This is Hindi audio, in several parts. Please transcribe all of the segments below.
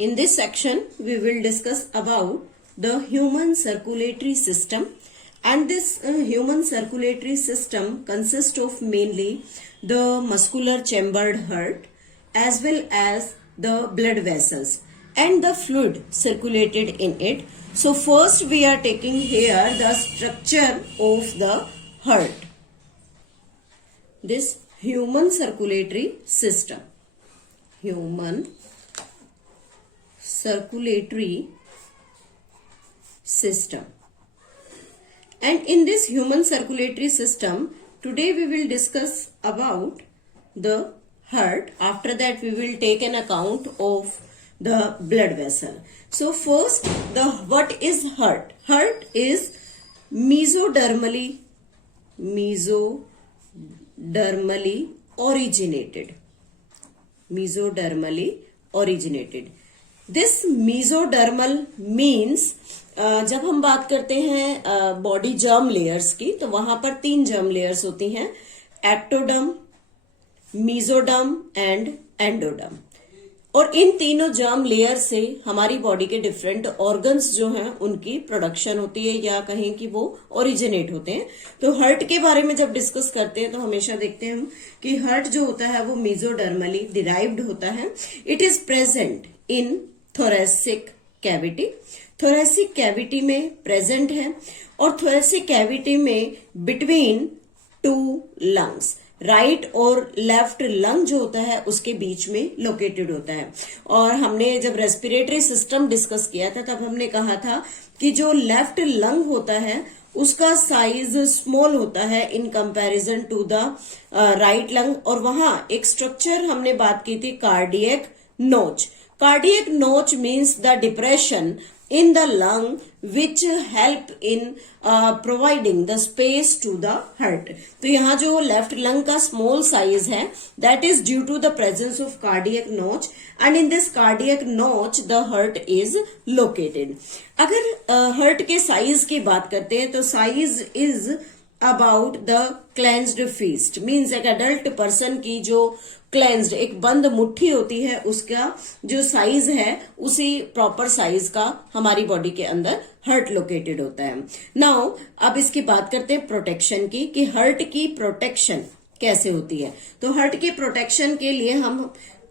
In this section, we will discuss about the human circulatory system, and this human circulatory system consists of mainly the muscular chambered heart as well as the blood vessels and the fluid circulated in it. So first we are taking here the structure of the heart. This human circulatory system. Human circulatory system. And in this human circulatory system, today we will discuss about the heart. After that we will take an account of the blood vessel. So first, what is heart? Heart is mesodermally originated. Mesodermally originated. This mesodermal means जब हम बात करते हैं बॉडी जर्म लेयर्स की, तो वहां पर 3 जर्म लेयर्स होती हैं, एक्टोडर्म, मेसोडर्म एंड एंडोडर्म। और इन तीनों जर्म लेयर से हमारी बॉडी के डिफरेंट ऑर्गन्स जो हैं उनकी प्रोडक्शन होती है, या कहें कि वो ओरिजिनेट होते हैं। तो हार्ट के बारे में जब डिस्कस करते हैं तो हमेशा देखते हैं हम कि हार्ट जो होता है वो मेसोडर्मली डिराइव्ड होता है। It is present in thoracic cavity. Thoracic cavity में प्रेजेंट है, और थोरेसिक कैविटी में बिटवीन 2 लंग्स, राइट और लेफ्ट लंग जो होता है उसके बीच में लोकेटेड होता है। और हमने जब रेस्पिरेटरी सिस्टम डिस्कस किया था तब हमने कहा था कि जो लेफ्ट लंग होता है उसका साइज स्मॉल होता है in comparison to the right lung, और वहां एक स्ट्रक्चर हमने बात की थी, कार्डियक नोच। कार्डियक नोच means the depression in the lung which help in providing the space to the heart. तो यहाँ जो लेफ्ट लंग का स्मॉल साइज है, that is due to the presence of cardiac notch, and in this cardiac notch the heart is located. अगर हार्ट के साइज की बात करते हैं तो size is about the clenched fist, means एक एडल्ट पर्सन की जो क्लेंज्ड एक बंद मुट्ठी होती है उसका जो साइज है उसी प्रॉपर साइज का हमारी बॉडी के अंदर हार्ट लोकेटेड होता है। नाउ अब इसकी बात करते हैं प्रोटेक्शन की, कि हार्ट की प्रोटेक्शन कैसे होती है। तो हार्ट के प्रोटेक्शन के लिए हम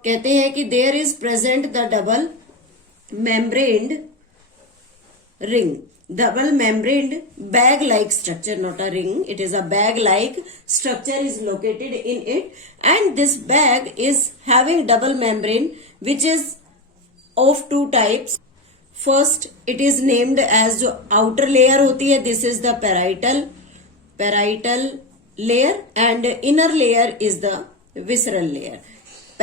कहते हैं कि there is present the double membraned ring, double membraned bag like structure, not a ring, it is a bag like structure is located in it, and this bag is having double membrane which is of 2 types. First it is named as जो outer layer होती है, this is the parietal layer, and inner layer is the visceral layer.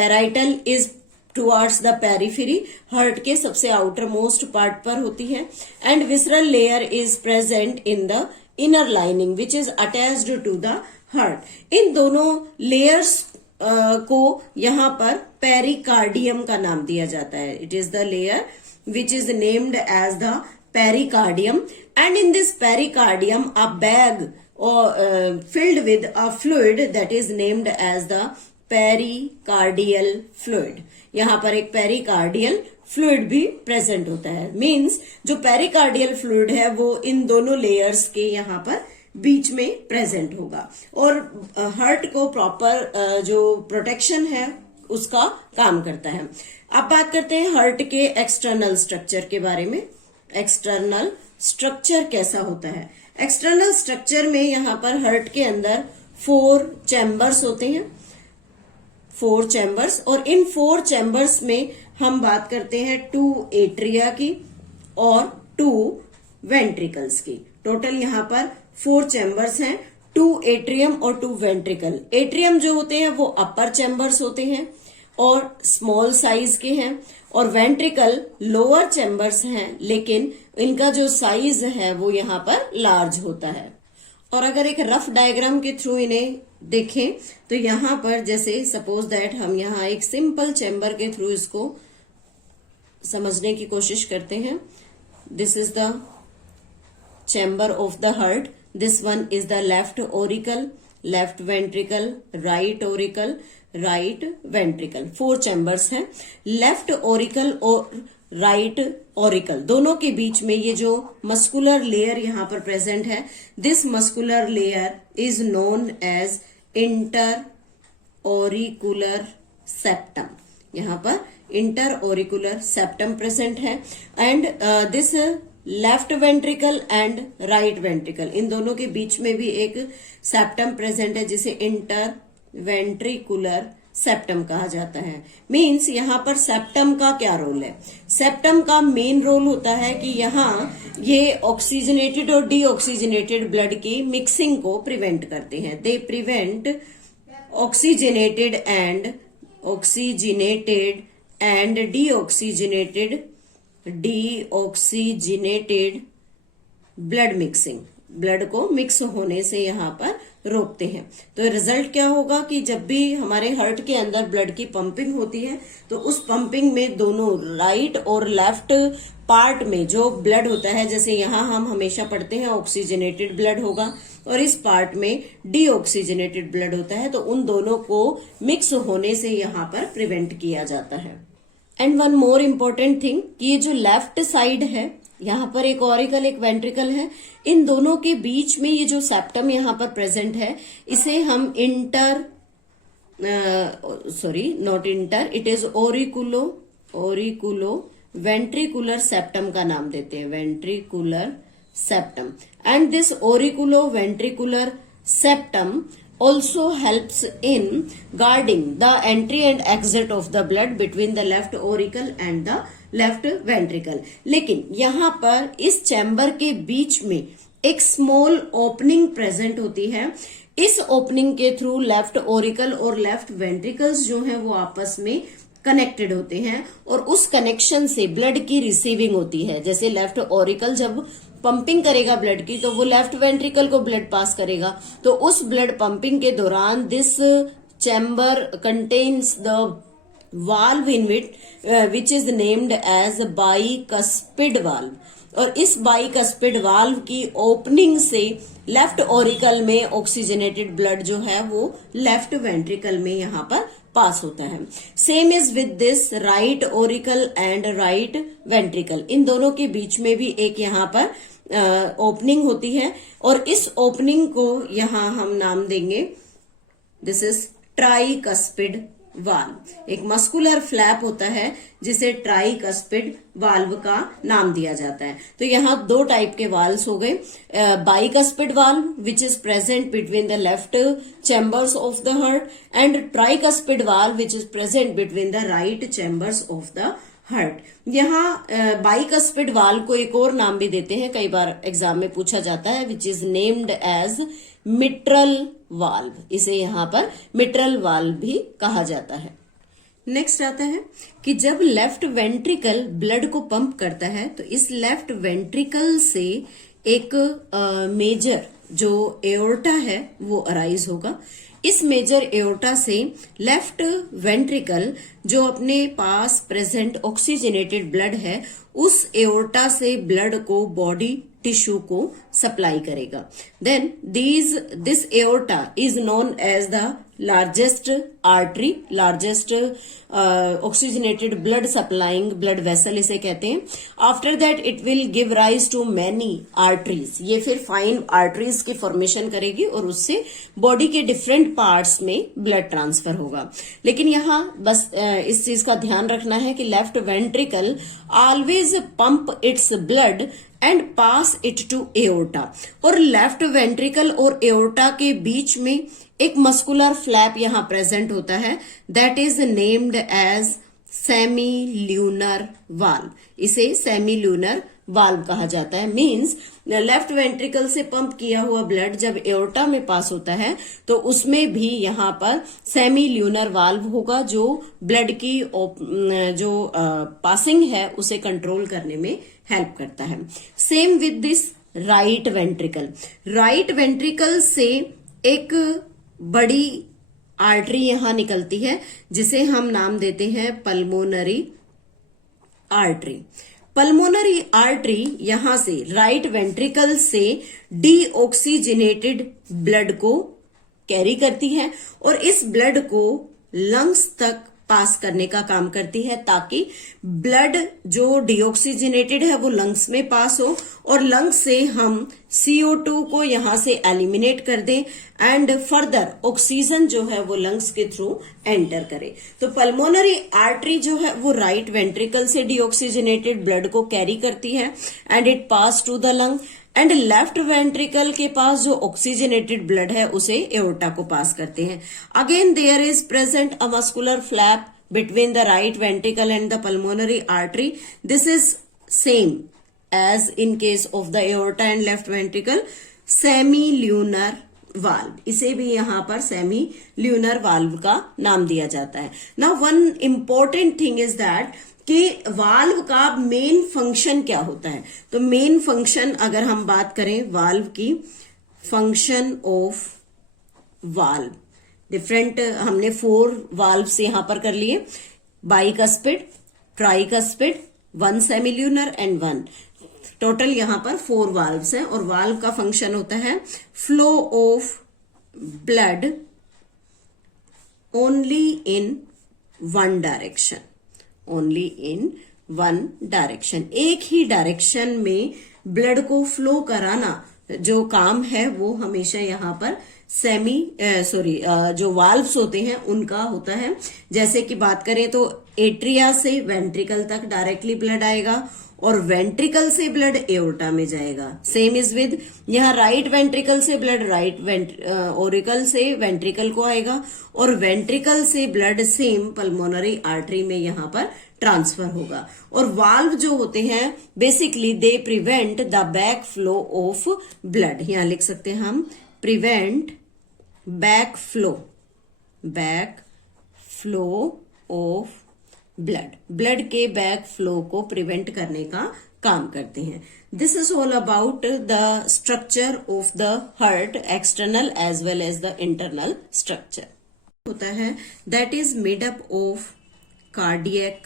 Parietal is towards the periphery, heart के सबसे आउटर मोस्ट पार्ट पर होती है, and visceral layer is present in the inner lining which is attached to the heart. इन दोनों लेयर्स को यहाँ पर पेरिकार्डियम का नाम दिया जाता है। It is the layer which is named as the pericardium, and in this pericardium a bag filled with a fluid that is named as the pericardial fluid. यहाँ पर एक पेरिकार्डियल फ्लूइड भी प्रेजेंट होता है, मींस जो पेरिकार्डियल फ्लूइड है वो इन दोनों लेयर्स के यहाँ पर बीच में प्रेजेंट होगा, और हार्ट को प्रॉपर जो प्रोटेक्शन है उसका काम करता है। अब बात करते हैं हार्ट के एक्सटर्नल स्ट्रक्चर के बारे में। एक्सटर्नल स्ट्रक्चर कैसा होता है? एक्सटर्नल स्ट्रक्चर में यहाँ पर हार्ट के अंदर 4 चैम्बर्स होते हैं, 4 चैम्बर्स, और इन 4 चैम्बर्स में हम बात करते हैं 2 एट्रिया की और 2 वेंट्रिकल्स की। टोटल यहाँ पर 4 चैम्बर्स हैं, 2 एट्रियम और 2 वेंट्रिकल। एट्रियम जो होते हैं वो अपर चैम्बर्स होते हैं और स्मॉल साइज के हैं, और वेंट्रिकल लोअर चैम्बर्स हैं लेकिन इनका जो साइज है वो यहाँ पर लार्ज होता है। और अगर एक रफ डायग्राम के थ्रू इन्हें देखें तो यहाँ पर जैसे सपोज दैट हम यहाँ एक सिंपल चैम्बर के थ्रू इसको समझने की कोशिश करते हैं। This is the chamber of the heart, this one is the left Oracle, left ventricle, right Oracle, right ventricle, 4 chambers हैं। लेफ्ट ओरिकल और राइट ओरिकल दोनों के बीच में ये जो मस्कुलर लेयर यहाँ पर प्रेजेंट है, this muscular layer is known as inter auricular septum. यहाँ पर इंटर ओरिकुलर सेप्टम प्रेजेंट है। And this left ventricle and right ventricle, इन दोनों के बीच में भी एक सेप्टम प्रेजेंट है जिसे इंटर वेंट्रिकुलर सेप्टम कहा जाता है। मींस यहाँ पर सेप्टम का क्या रोल है? सेप्टम का मेन रोल होता है कि यहाँ ये ऑक्सीजनेटेड और डीऑक्सीजनेटेड ब्लड की मिक्सिंग को प्रिवेंट करते हैं। They prevent oxygenated and deoxygenated blood mixing, blood को मिक्स होने से यहाँ पर रोकते हैं। तो रिजल्ट क्या होगा कि जब भी हमारे हार्ट के अंदर ब्लड की पंपिंग होती है तो उस पंपिंग में दोनों राइट और लेफ्ट पार्ट में जो ब्लड होता है, जैसे यहाँ हम हमेशा पढ़ते हैं ऑक्सीजनेटेड ब्लड होगा और इस पार्ट में डीऑक्सीजनेटेड ब्लड होता है, तो उन दोनों को मिक्स होने से यहाँ पर प्रिवेंट किया जाता है। And one more important thing कि ये जो लेफ्ट साइड है, यहाँ पर एक ऑरिकल एक वेंट्रिकल है, इन दोनों के बीच में ये जो सेप्टम यहाँ पर प्रेजेंट है, इसे हम it is auriculo ventricular septum का नाम देते हैं, ventricular septum. And this auriculo ventricular septum also helps in guarding the entry and exit of the blood between the left auricle and the left ventricle। लेकिन यहाँ पर इस चैम्बर के बीच में एक स्मॉल ओपनिंग प्रेजेंट होती है। इस ओपनिंग के थ्रू लेफ्ट ओरिकल और लेफ्ट वेंट्रिकल्स जो हैं वो आपस में कनेक्टेड होते हैं और उस कनेक्शन से ब्लड की रिसीविंग होती है। जैसे लेफ्ट ओरिकल जब पंपिंग करेगा ब्लड की तो वो लेफ्ट वेंट्रिकल को ब्लड पास करेगा, तो उस ब्लड पंपिंग के दौरान this chamber contains the valve in which is named as bicuspid valve, और इस बाइकस्पिड वाल्व की ओपनिंग से लेफ्ट ओरिकल में ऑक्सीजनेटेड ब्लड जो है वो लेफ्ट वेंट्रिकल में यहाँ पर पास होता है। Same is with this right auricle and right ventricle, इन दोनों के बीच में भी एक यहाँ पर ओपनिंग होती है और इस ओपनिंग को यहाँ हम नाम देंगे, दिस इज ट्राइकस्पिड वाल्व। एक मस्कुलर फ्लैप होता है जिसे ट्राइकस्पिड वाल्व का नाम दिया जाता है। तो यहाँ दो टाइप के वाल्व्स हो गए, bicuspid valve which is present between the left chambers of the heart and tricuspid valve which is present between the right chambers of the heart. यहाँ बाइकस्पिड वाल्व को एक और नाम भी देते हैं, कई बार एग्जाम में पूछा जाता है, which is named as mitral valve. इसे यहाँ पर मिट्रल वाल्व भी कहा जाता है। नेक्स्ट आता है कि जब लेफ्ट वेंट्रिकल ब्लड को पंप करता है तो इस लेफ्ट वेंट्रिकल से एक मेजर जो एओर्टा है वो अराइज होगा। इस मेजर एओर्टा से लेफ्ट वेंट्रिकल जो अपने पास प्रेजेंट ऑक्सीजनेटेड ब्लड है उस एओर्टा से ब्लड को बॉडी टिश्यू को सप्लाई करेगा। Then this aorta is known as the largest artery, largest oxygenated blood supplying blood vessel इसे कहते हैं। After that it will give rise to many arteries, ये फिर फाइन आर्टरीज की फॉर्मेशन करेगी और उससे बॉडी के डिफरेंट पार्ट्स में ब्लड ट्रांसफर होगा। लेकिन यहाँ बस इस चीज का ध्यान रखना है कि left ventricle always pump its blood and pass it to aorta, और लेफ्ट वेंट्रिकल और एओर्टा के बीच में एक मस्कुलर फ्लैप यहाँ प्रेजेंट होता है, that is named as semi lunar valve. इसे सेमी ल्यूनर वाल्व कहा जाता है। मींस लेफ्ट वेंट्रिकल से पंप किया हुआ ब्लड जब एओर्टा में पास होता है तो उसमें भी यहाँ पर सेमी ल्यूनर वाल्व होगा जो ब्लड की जो पासिंग है उसे कंट्रोल करने में हेल्प करता है। Same with this right ventricle, right ventricle से एक बड़ी आर्टरी यहां निकलती है जिसे हम नाम देते हैं पल्मोनरी आर्टरी। पल्मोनरी आर्टरी यहां से राइट वेंट्रिकल से डीऑक्सीजनेटेड ब्लड को कैरी करती है और इस ब्लड को लंग्स तक पास करने का काम करती है, ताकि ब्लड जो डीऑक्सीजनेटेड है वो लंग्स में पास हो और लंग्स से हम CO2 को यहां से एलिमिनेट कर दें एंड फर्दर ऑक्सीजन जो है वो लंग्स के थ्रू एंटर करे। तो पल्मोनरी आर्टरी जो है वो राइट वेंट्रिकल से डीऑक्सीजनेटेड ब्लड को कैरी करती है and it pass to the lung, and left ventricle के पास जो ऑक्सीजनेटेड ब्लड है उसे एओर्टा को पास करते हैं। Again there is present a muscular flap between the right ventricle and the pulmonary artery. This is same as in case of the aorta and left ventricle, semi lunar valve, इसे भी यहां पर सेमी ल्यूनर वाल्व का नाम दिया जाता है। Now one important thing is that कि वाल्व का मेन फंक्शन क्या होता है। तो मेन फंक्शन अगर हम बात करें वाल्व की, फंक्शन ऑफ वाल्व डिफरेंट, हमने 4 वाल्व्स यहां पर कर लिए, bicuspid, tricuspid, 1 semilunar and 1, total यहां पर 4 वाल्व्स हैं। और वाल्व का फंक्शन होता है flow of blood only in one direction, only in one direction, एक ही डायरेक्शन में ब्लड को फ्लो कराना जो काम है वो हमेशा यहाँ पर जो वाल्व्स होते हैं उनका होता है। जैसे कि बात करें तो एट्रिया से वेंट्रिकल तक डायरेक्टली ब्लड आएगा और वेंट्रिकल से ब्लड एओर्टा में जाएगा। सेम इज विद यहाँ राइट वेंट्रिकल से ब्लड ओरिकल से वेंट्रिकल को आएगा और वेंट्रिकल से ब्लड सेम पल्मोनरी आर्टरी में यहाँ पर ट्रांसफर होगा। और वाल्व जो होते हैं basically they prevent the back flow of blood, यहाँ लिख सकते हैं हम prevent back flow of blood, blood के बैक फ्लो को प्रिवेंट करने का काम करते हैं। This is all about the structure of the heart, external as well as the internal structure होता है that is made up of cardiac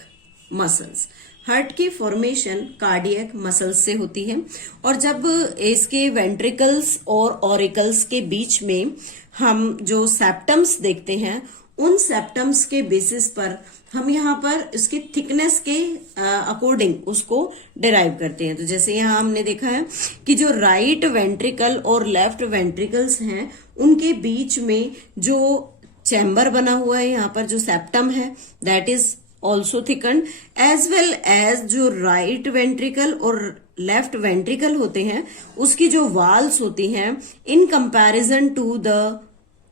muscles. Heart की फॉर्मेशन कार्डियक मसल्स से होती है और जब इसके वेंट्रिकल्स और ऑरिकल्स के बीच में हम जो सेप्टम्स देखते हैं उन सेप्टम्स के बेसिस पर हम यहाँ पर इसकी थिकनेस के अकॉर्डिंग उसको डिराइव करते हैं। तो जैसे यहाँ हमने देखा है कि जो राइट वेंट्रिकल और लेफ्ट वेंट्रिकल्स हैं उनके बीच में जो चैम्बर बना हुआ है, यहाँ पर जो सेप्टम है that is also thickened, as well as जो राइट वेंट्रिकल और लेफ्ट वेंट्रिकल होते हैं उसकी जो वाल्स होती हैं in comparison to the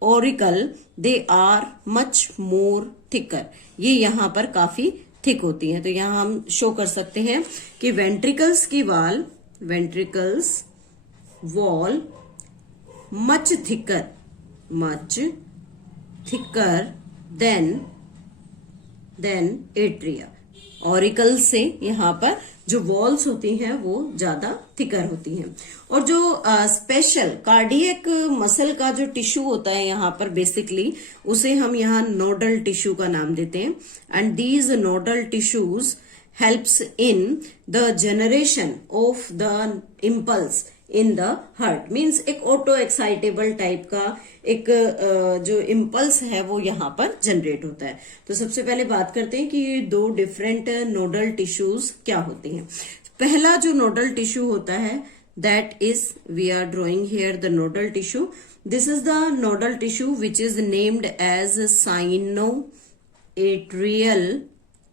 auricle they are much more thicker, ये यहाँ पर काफी थिक होती हैं। तो यहाँ हम शो कर सकते हैं कि वेंट्रिकल्स की wall much thicker than atria. Auricle से यहाँ पर जो वॉल्स होती हैं वो ज्यादा थिकर होती हैं। और जो स्पेशल कार्डियक मसल का जो टिश्यू होता है यहाँ पर बेसिकली उसे हम यहाँ नोडल टिश्यू का नाम देते हैं and these nodal tissues helps in the generation of the impulse in the heart, means एक ऑटो एक्साइटेबल टाइप का एक जो इम्पल्स है वो यहाँ पर जनरेट होता है। तो सबसे पहले बात करते हैं कि ये 2 डिफरेंट नोडल टिश्यूज क्या होते हैं। पहला जो नोडल टिश्यू होता है that is, we are drawing here the nodal tissue, this is the nodal tissue which is named as sinoatrial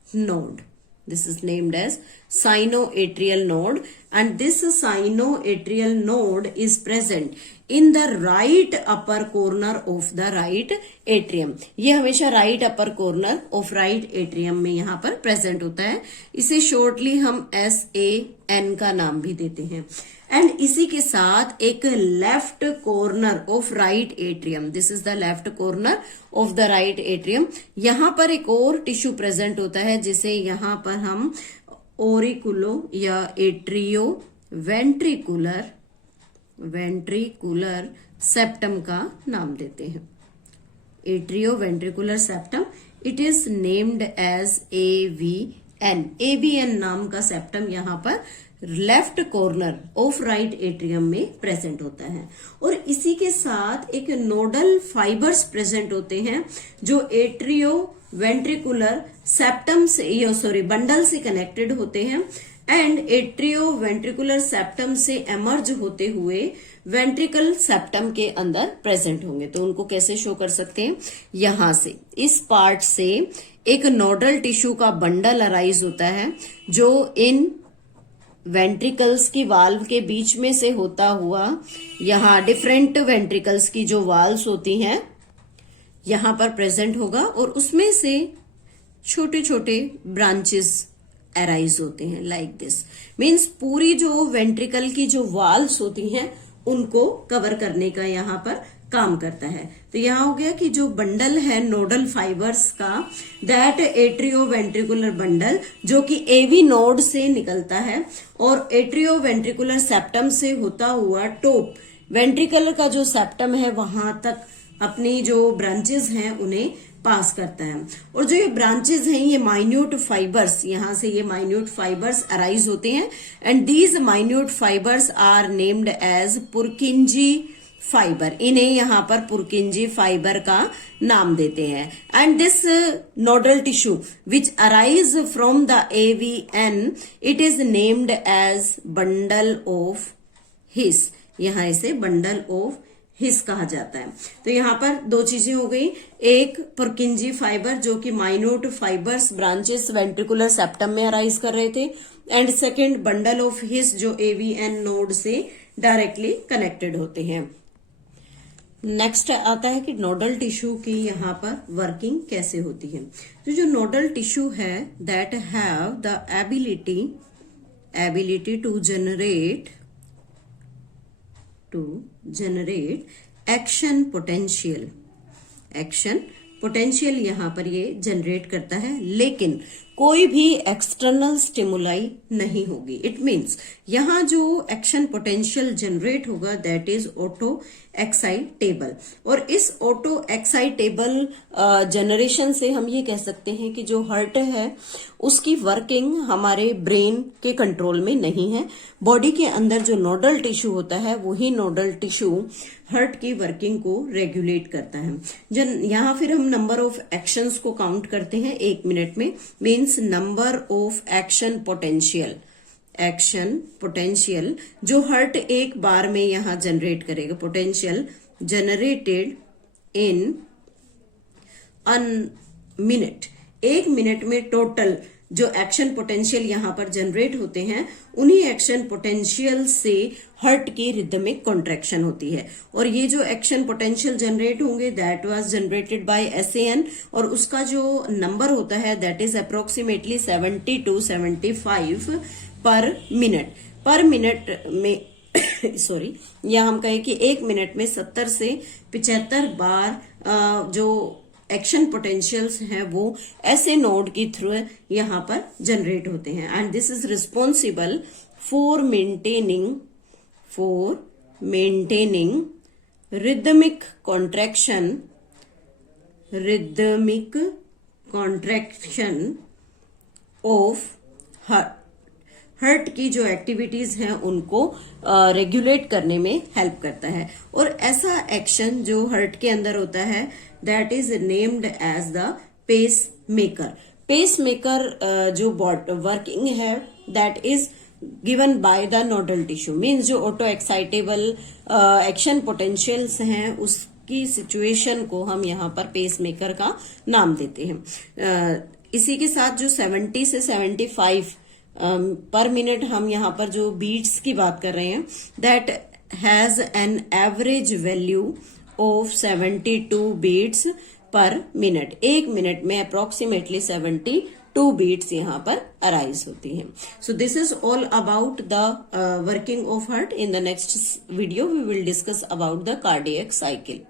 node. This is named as sinoatrial node and this sinoatrial node is present in the right upper corner of the right atrium. ये हमेशा right upper corner of right atrium में यहाँ पर present होता है। इसे shortly हम SAN का नाम भी देते हैं। एंड इसी के साथ एक left corner of right atrium, this is the left corner of the right atrium, यहाँ पर एक और टिश्यू प्रेजेंट होता है जिसे यहाँ पर हम ओरिकुलो या एट्रियो वेंट्रिकुलर सेप्टम का नाम देते हैं। Atrio ventricular septum, it is named as AVS। AVN नाम का सेप्टम यहाँ पर left corner of right atrium में प्रेजेंट होता है। और इसी के साथ एक नोडल फाइबर्स प्रेजेंट होते हैं जो एट्रियो वेंट्रिकुलर सेप्टम से बंडल से कनेक्टेड होते हैं एंड एट्रियो वेंट्रिकुलर सेप्टम से एमर्ज होते हुए वेंट्रिकल सेप्टम के अंदर प्रेजेंट होंगे। तो उनको कैसे शो कर सकते हैं, यहां से इस पार्ट से एक नोडल टिश्यू का बंडल अराइज होता है जो इन वेंट्रिकल्स की वाल्व के बीच में से होता हुआ यहाँ डिफरेंट वेंट्रिकल्स की जो वाल्व्स होती हैं यहां पर प्रेजेंट होगा और उसमें से छोटे छोटे ब्रांचेस अराइज होते हैं लाइक दिस। मीन्स पूरी जो वेंट्रिकल की जो वाल्व्स होती हैं उनको कवर करने का यहाँ पर काम करता है। तो यहाँ हो गया कि जो बंडल है नोडल फाइबर्स का, दैट एट्रियो वेंट्रिकुलर बंडल जो कि एवी नोड से निकलता है और एट्रियो वेंट्रिकुलर सेप्टम से होता हुआ टॉप वेंट्रिकल का जो सेप्टम है वहां तक अपनी जो ब्रांचेस हैं उन्हें पास करता है। और जो ये ब्रांचेस हैं ये माइन्यूट फाइबर्स, यहां से ये माइन्यूट फाइबर्स अराइज होते हैं and these minute fibres are named as Purkinje fibre. इन्हें यहाँ पर पुरकिंजी फाइबर का नाम देते हैं। And this nodal tissue which arise from the AVN it is named as bundle of His. यहाँ इसे बंडल ऑफ हिस कहा जाता है। तो यहाँ पर दो चीजें हो गई, एक पुरकिंजी फाइबर जो कि minute fibres branches ventricular septum में अराइज कर रहे थे एंड सेकेंड बंडल ऑफ हिस जो AVN नोड से डायरेक्टली कनेक्टेड होते हैं। नेक्स्ट आता है कि नोडल टिश्यू की यहाँ पर वर्किंग कैसे होती है। तो जो नोडल टिश्यू है that have the ability to generate action potential यहाँ पर ये जनरेट करता है, लेकिन कोई भी एक्सटर्नल स्टिमुलाई नहीं होगी। इट मीन्स यहाँ जो एक्शन पोटेंशियल जनरेट होगा दैट इज ऑटो एक्साइटेबल। और इस ऑटो एक्साइटेबल जनरेशन से हम ये कह सकते हैं कि जो हार्ट है उसकी वर्किंग हमारे ब्रेन के कंट्रोल में नहीं है। बॉडी के अंदर जो नोडल टिश्यू होता है वही नोडल टिश्यू हार्ट की वर्किंग को रेगुलेट करता है। यहाँ फिर हम नंबर ऑफ एक्शंस को काउंट करते हैं 1 मिनट में। Means number of action potential जो हार्ट एक बार में यहाँ जनरेट करेगा, potential generated in minute. 1 minute में टोटल जो एक्शन पोटेंशियल यहाँ पर जनरेट होते हैं उन्हीं एक्शन पोटेंशियल से हार्ट की रिदमिक कॉन्ट्रैक्शन होती है। और ये जो एक्शन पोटेंशियल जनरेट होंगे that was generated by SAN और उसका जो नंबर होता है दैट इज अप्रोक्सीमेटली 70 to 75 पर मिनट में सॉरी, या हम कहें कि 1 मिनट में 70 से 75 बार जो एक्शन पोटेंशियल्स हैं वो ऐसे नोड की थ्रू यहाँ पर जनरेट होते हैं and this is responsible for maintaining rhythmic contraction of heart की जो एक्टिविटीज हैं उनको रेगुलेट करने में हेल्प करता है। और ऐसा एक्शन जो हार्ट के अंदर होता है that is named as the pacemaker जो वर्किंग है that is given by the nodal tissue. Means जो ऑटो एक्साइटेबल एक्शन पोटेंशियल्स हैं उसकी सिचुएशन को हम यहाँ पर पेसमेकर का नाम देते हैं। इसी के साथ जो 70 से 75 पर मिनट हम यहाँ पर जो बीट्स की बात कर रहे हैं that has an average value of 72 beats per minute. 1 minute में अप्रोक्सीमेटली 72 बीट्स यहाँ पर अराइज होती हैं। So this is all about the working of heart. In the next video we will discuss about the cardiac cycle.